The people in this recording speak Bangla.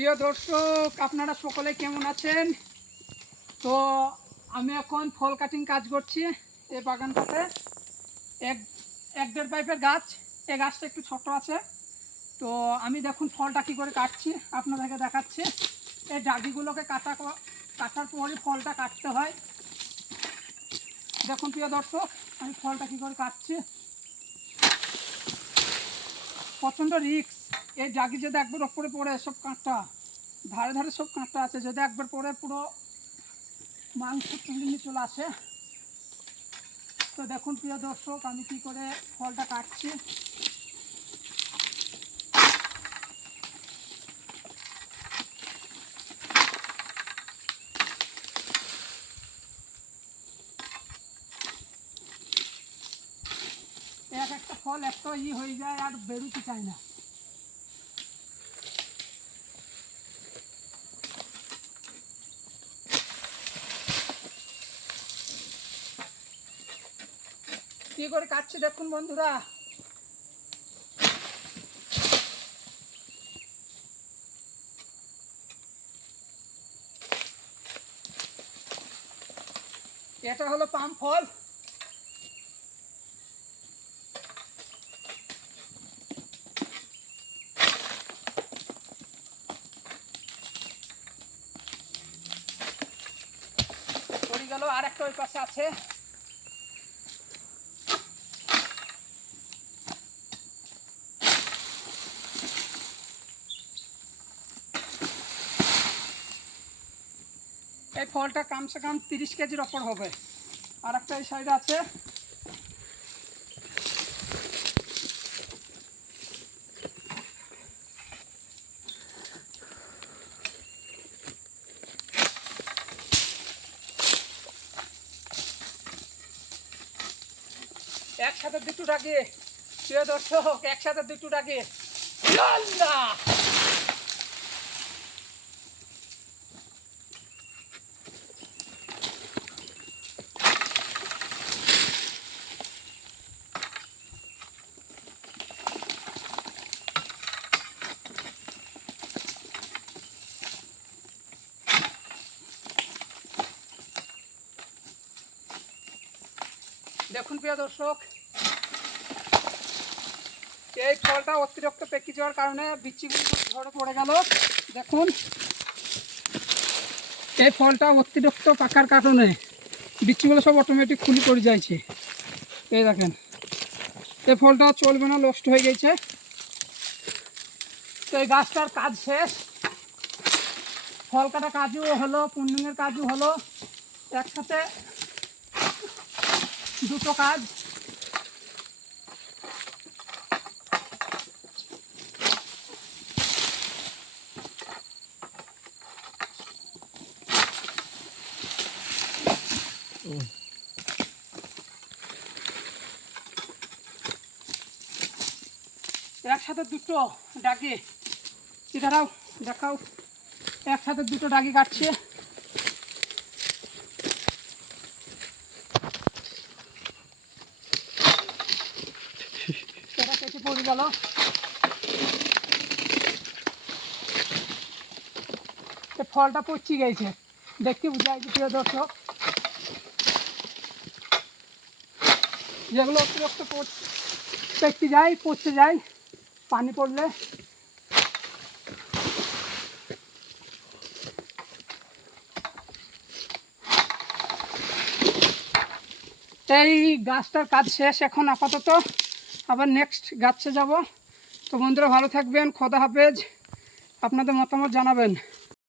প্রিয় দর্শক, আপনারা সকলে কেমন আছেন? তো আমি এখন ফল কাটিং কাজ করছি এই বাগানটাতে। এক এক দেড় পাইপের গাছ, এই গাছটা একটু ছোট আছে। তো আমি দেখুন ফলটা কী করে কাটছি আপনাদেরকে দেখাচ্ছি। এই ডাগিগুলোকে কাটার পরই ফলটা কাটতে হয়। দেখুন প্রিয় দর্শক, আমি ফলটা কী করে কাটছি। প্রচণ্ড রিস্ক। এই ডাগি যদি একবার ওপরে পড়ে, সব কাঁটা ধারে ধারে সব কাঁটা আছে, যদি একবার পড়ে পুরো মাংস তুলে নিয়ে চলে আসে। তো দেখুন প্রিয় দর্শক, আমি কী করে ফলটা কাটছি। এক একটা ফল এত হয়ে যায় আর বেরোতে চায় না। কী করে কাটছি দেখুন বন্ধুরা। এটা হলো পাম ফল। পড়ে গেল, আর একটা ওই পাশে আছে। এই ফলটা কমসে কম 30 কেজির ওপর হবে। আর একটা এই সাইডে আছে। একসাথে দুটো ডাকে প্রিয় দর্শক, একসাথে দুটো ডাকে। দেখুন প্রিয় দর্শক, এই ফলটা অতিরিক্ত পেকে যাওয়ার কারণে বিচিগুলো ঝরে পড়ে গেল। দেখুন এই ফলটা অতিরিক্ত পাকার কারণে বিচিগুলো সব অটোমেটিক খুলি পড়ে যাচ্ছে। এই দেখেন, এই ফলটা চলবে না, নষ্ট হয়ে গেছে। তো এই গাছটার কাজ শেষ। ফল কাটা কাজও হলো, পূর্ণিমের কাজও হলো, একসাথে দুটো কাজ। একসাথে দুটো ডাকি, এটারাও দেখাও। একসাথে দুটো ডাকি কাটছে। এটা কেটে পড়ে গেল। ফলটা পচি গেছে, দেখতে বুঝা যাচ্ছে প্রিয় দর্শক। যেগুলো অতিরিক্ত পেকে যায়, পচে যায় পানি পড়লে। এই গাছটার কাজ শেষ এখন আপাতত, আবার নেক্সট গাছে যাব। তো বন্ধুরা ভালো থাকবেন, খোদা হাফেজ। আপনাদের মতামত জানাবেন।